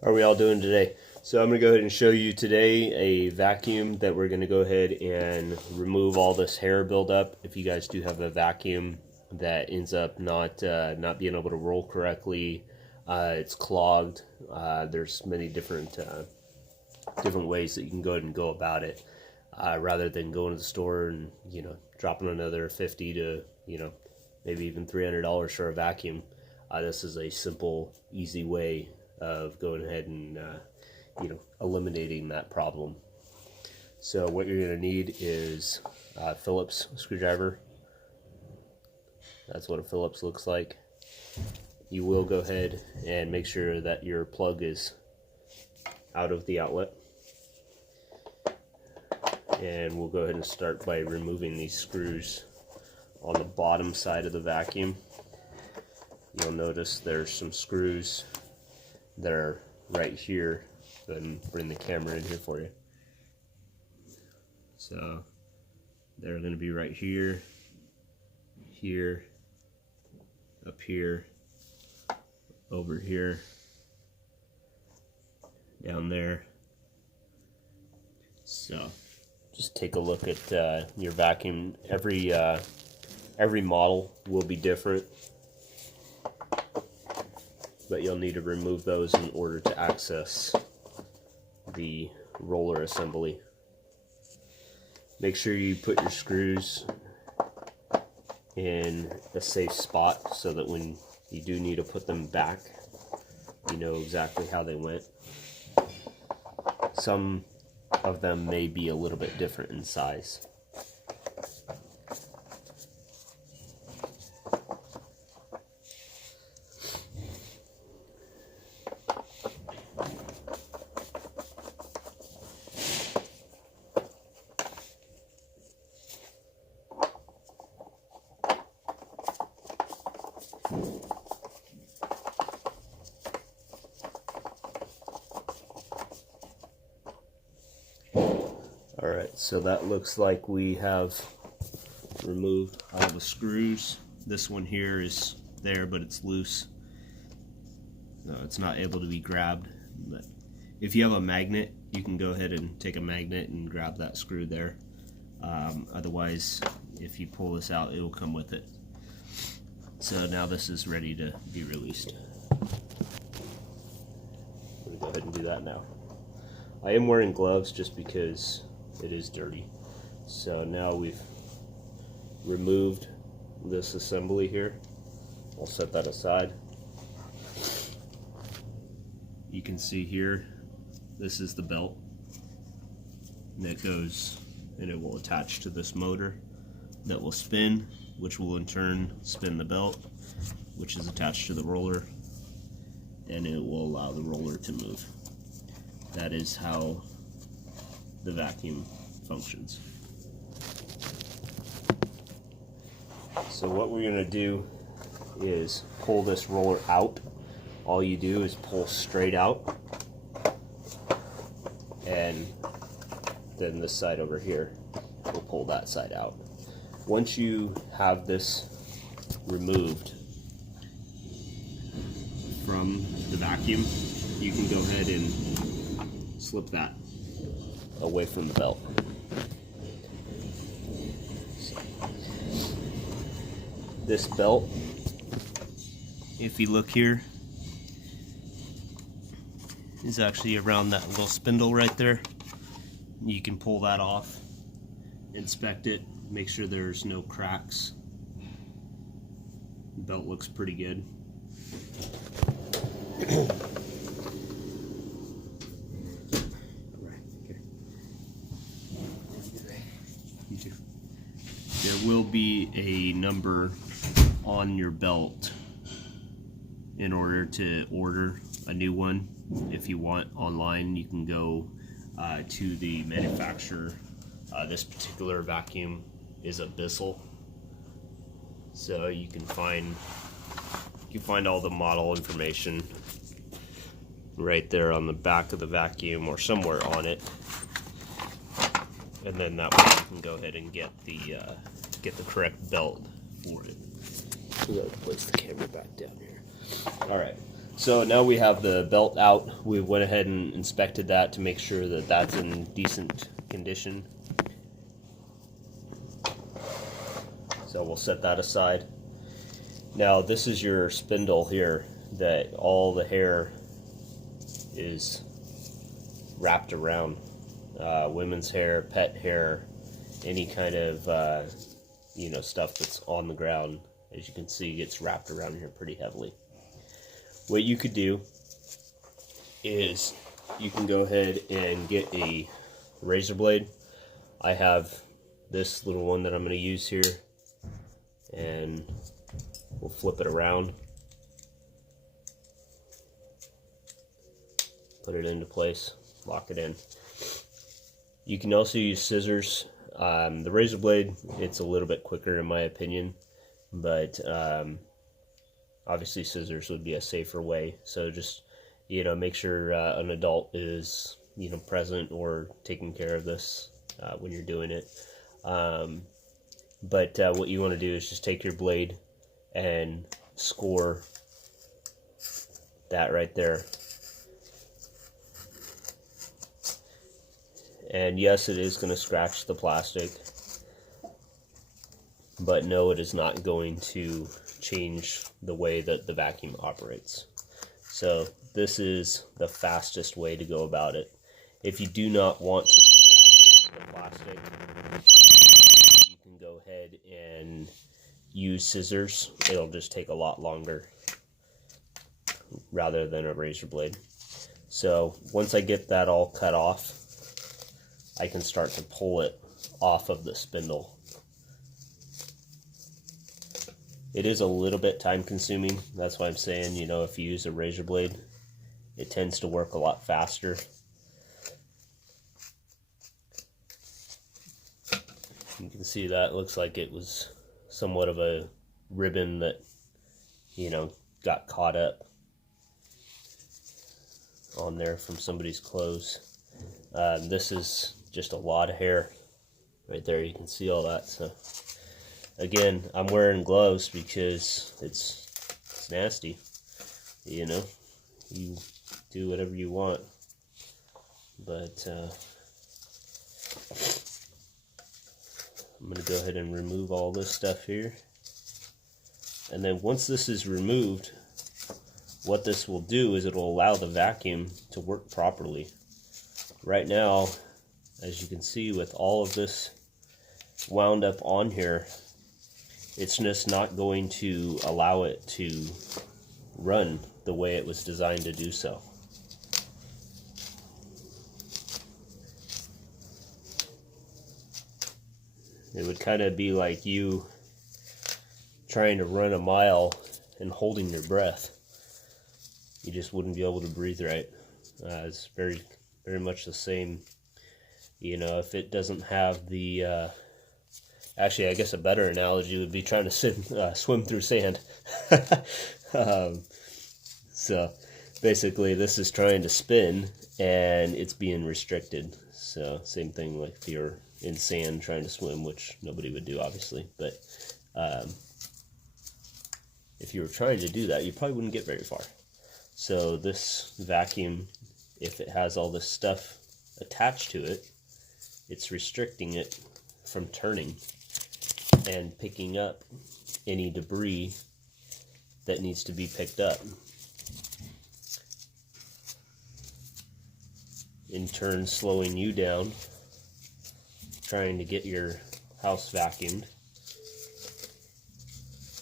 How are we all doing today? So I'm going to go ahead and show you today a vacuum that we're going to go ahead and remove all this hair buildup. If you guys do have a vacuum that ends up not being able to roll correctly, it's clogged. There's many different ways that you can go ahead and go about it, rather than going to the store and dropping another 50 to maybe even $300 for a vacuum. This is a simple, easy way of going ahead and eliminating that problem. So what you're going to need is a Phillips screwdriver. That's what a Phillips looks like. You will go ahead and make sure that your plug is out of the outlet. And we'll go ahead and start by removing these screws on the bottom side of the vacuum. You'll notice there's some screws that are right here. Go ahead and bring the camera in here for you. So they're going to be right here, here, up here, over here, down there. So just take a look at your vacuum. Every model will be different, but you'll need to remove those in order to access the roller assembly. Make sure you put your screws in a safe spot so that when you do need to put them back, you know exactly how they went. Some of them may be a little bit different in size. Alright, so that looks like we have removed all the screws. This one here is there, but it's loose. No, it's not able to be grabbed. But if you have a magnet, you can go ahead and take a magnet and grab that screw there. Otherwise, if you pull this out, it will come with it. So now this is ready to be released. I'm going to go ahead and do that now. I am wearing gloves just because it is dirty. So now we've removed this assembly here. I'll set that aside. You can see here, this is the belt that goes, and it will attach to this motor that will spin, which will in turn spin the belt, which is attached to the roller, and it will allow the roller to move. That is how the vacuum functions. So what we're going to do is pull this roller out. All you do is pull straight out, and then this side over here will pull that side out. Once you have this removed from the vacuum, you can go ahead and slip that away from the belt. This belt, if you look here, is actually around that little spindle right there. You can pull that off, inspect it, make sure there's no cracks. The belt looks pretty good. There will be a number on your belt in order to order a new one. If you want online, you can go to the manufacturer. This particular vacuum is a Bissell, so you can find all the model information right there on the back of the vacuum or somewhere on it, and then that way you can go ahead and get the correct belt for it. We gotta place the camera back down here. All right. So now we have the belt out. We went ahead and inspected that to make sure that that's in decent condition. So we'll set that aside. Now this is your spindle here that all the hair is wrapped around. Women's hair, pet hair, any kind of stuff that's on the ground, as you can see, gets wrapped around here pretty heavily. What you could do is you can go ahead and get a razor blade. I have this little one that I'm going to use here, and we'll flip it around, put it into place, lock it in. You can also use scissors. The razor blade, it's a little bit quicker in my opinion, but obviously scissors would be a safer way. So just make sure an adult is present or taking care of this when you're doing it. But what you want to do is just take your blade and score that right there. And yes, it is going to scratch the plastic, but no, it is not going to change the way that the vacuum operates. So this is the fastest way to go about it. If you do not want to scratch the plastic, you can go ahead and use scissors. It'll just take a lot longer rather than a razor blade. So once I get that all cut off, I can start to pull it off of the spindle. It is a little bit time consuming. That's why I'm saying, if you use a razor blade, it tends to work a lot faster. You can see that looks like it was somewhat of a ribbon that, got caught up on there from somebody's clothes. This is just a lot of hair right there. You can see all that. So again, I'm wearing gloves because it's nasty. You do whatever you want, but I'm gonna go ahead and remove all this stuff here, and then once this is removed, what this will do is it will allow the vacuum to work properly. Right now, as you can see, with all of this wound up on here, it's just not going to allow it to run the way it was designed to do so. It would kind of be like you trying to run a mile and holding your breath. You just wouldn't be able to breathe right. It's very much the same. If it doesn't have the actually, I guess a better analogy would be trying to swim through sand. So basically this is trying to spin and it's being restricted. So same thing like if you're in sand trying to swim, which nobody would do obviously, but if you were trying to do that, you probably wouldn't get very far. So this vacuum, if it has all this stuff attached to it, it's restricting it from turning and picking up any debris that needs to be picked up. In turn, slowing you down, trying to get your house vacuumed.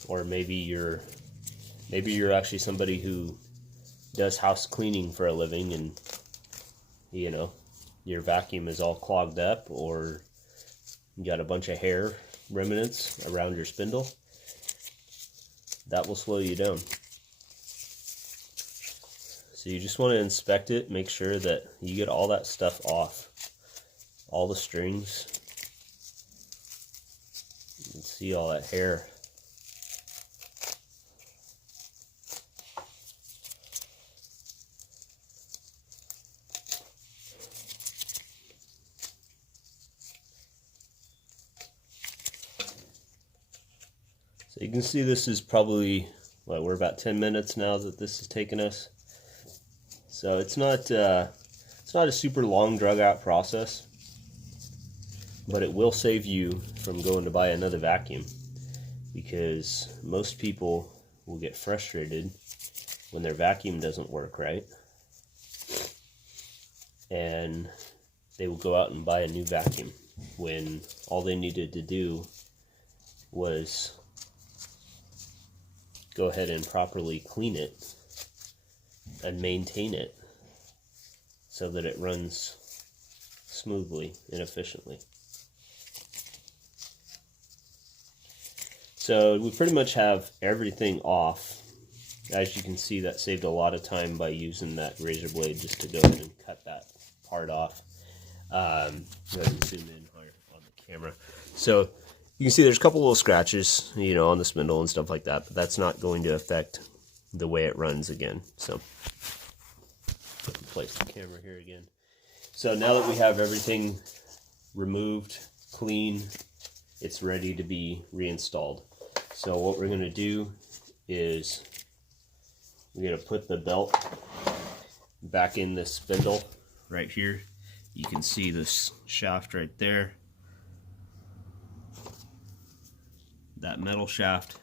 Or maybe you're actually somebody who does house cleaning for a living, and your vacuum is all clogged up, or you got a bunch of hair remnants around your spindle. That will slow you down. So you just want to inspect it, make sure that you get all that stuff off, all the strings. You can see all that hair. So you can see this is probably, we're about 10 minutes now that this has taken us. So it's not a super long drug out process, but it will save you from going to buy another vacuum, because most people will get frustrated when their vacuum doesn't work right, and they will go out and buy a new vacuum when all they needed to do was go ahead and properly clean it and maintain it so that it runs smoothly and efficiently. So we pretty much have everything off. As you can see, that saved a lot of time by using that razor blade just to go ahead and cut that part off. Go ahead and zoom in on the camera. So you can see there's a couple little scratches, on the spindle and stuff like that, but that's not going to affect the way it runs again. So place the camera here again. So now that we have everything removed, clean, it's ready to be reinstalled. So what we're going to do is we're going to put the belt back in this spindle right here. You can see this shaft right there. That metal shaft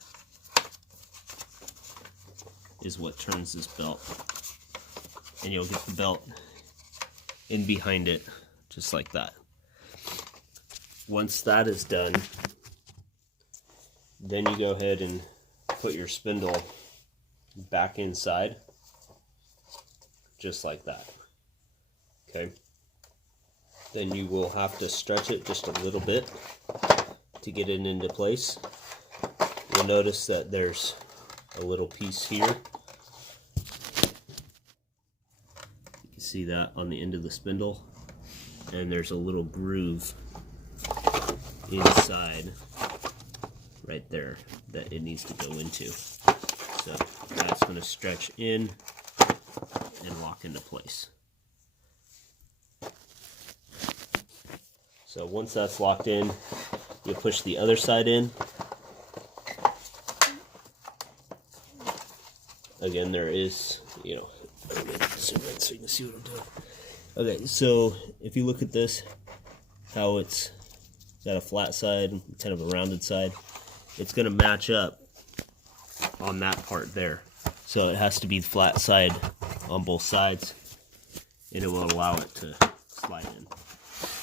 is what turns this belt. And you'll get the belt in behind it, just like that. Once that is done, then you go ahead and put your spindle back inside, just like that. Okay. Then you will have to stretch it just a little bit to get it into place. You'll notice that there's a little piece here. You can see that on the end of the spindle, and there's a little groove inside right there that it needs to go into. So that's going to stretch in and lock into place. So once that's locked in, you push the other side in. Again, there is, zoom in so you can see what I'm doing. Okay, so if you look at this, how it's got a flat side, kind of a rounded side, it's going to match up on that part there. So it has to be flat side on both sides, and it will allow it to slide in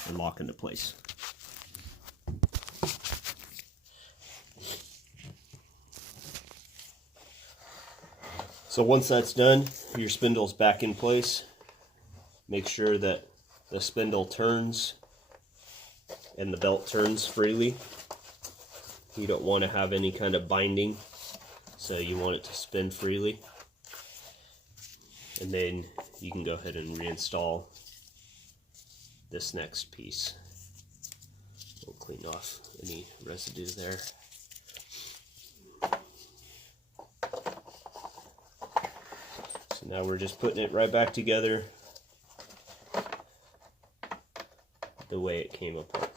and lock into place. So once that's done, your spindle's back in place. Make sure that the spindle turns and the belt turns freely. You don't want to have any kind of binding, so you want it to spin freely. And then you can go ahead and reinstall this next piece. We'll clean off any residue there. So now we're just putting it right back together the way it came apart.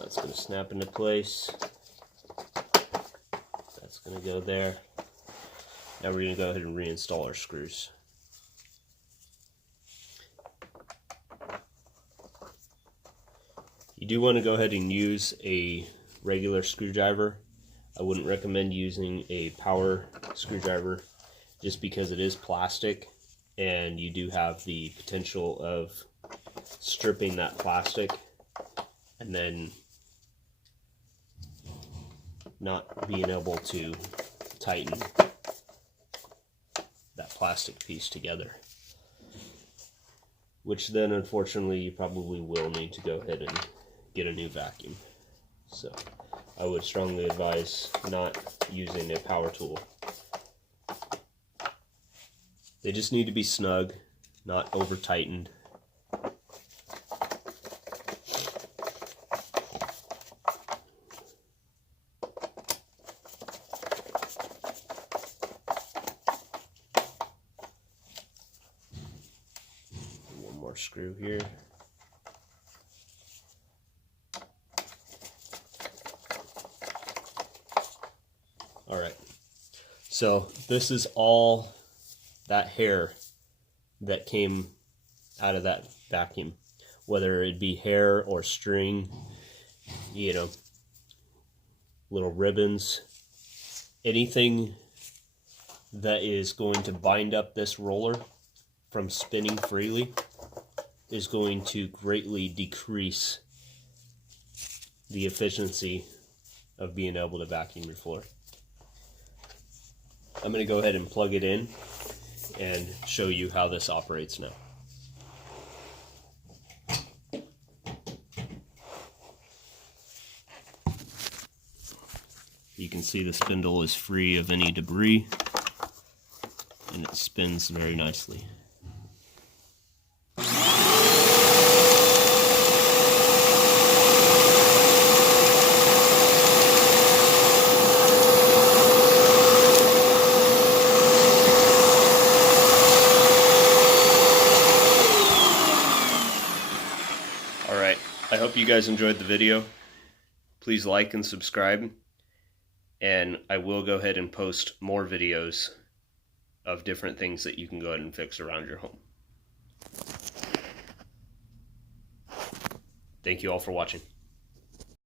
That's going to snap into place. That's going to go there. Now we're going to go ahead and reinstall our screws. You do want to go ahead and use a regular screwdriver. I wouldn't recommend using a power screwdriver just because it is plastic, and you do have the potential of stripping that plastic and then not being able to tighten that plastic piece together, which then unfortunately you probably will need to go ahead and get a new vacuum. So I would strongly advise not using a power tool. They just need to be snug, not over tightened. One more screw here. All right, so this is all that hair that came out of that vacuum, whether it be hair or string, you know, little ribbons, anything that is going to bind up this roller from spinning freely is going to greatly decrease the efficiency of being able to vacuum your floor. I'm going to go ahead and plug it in and show you how this operates now. You can see the spindle is free of any debris and it spins very nicely. Alright, I hope you guys enjoyed the video. Please like and subscribe, and I will go ahead and post more videos of different things that you can go ahead and fix around your home. Thank you all for watching.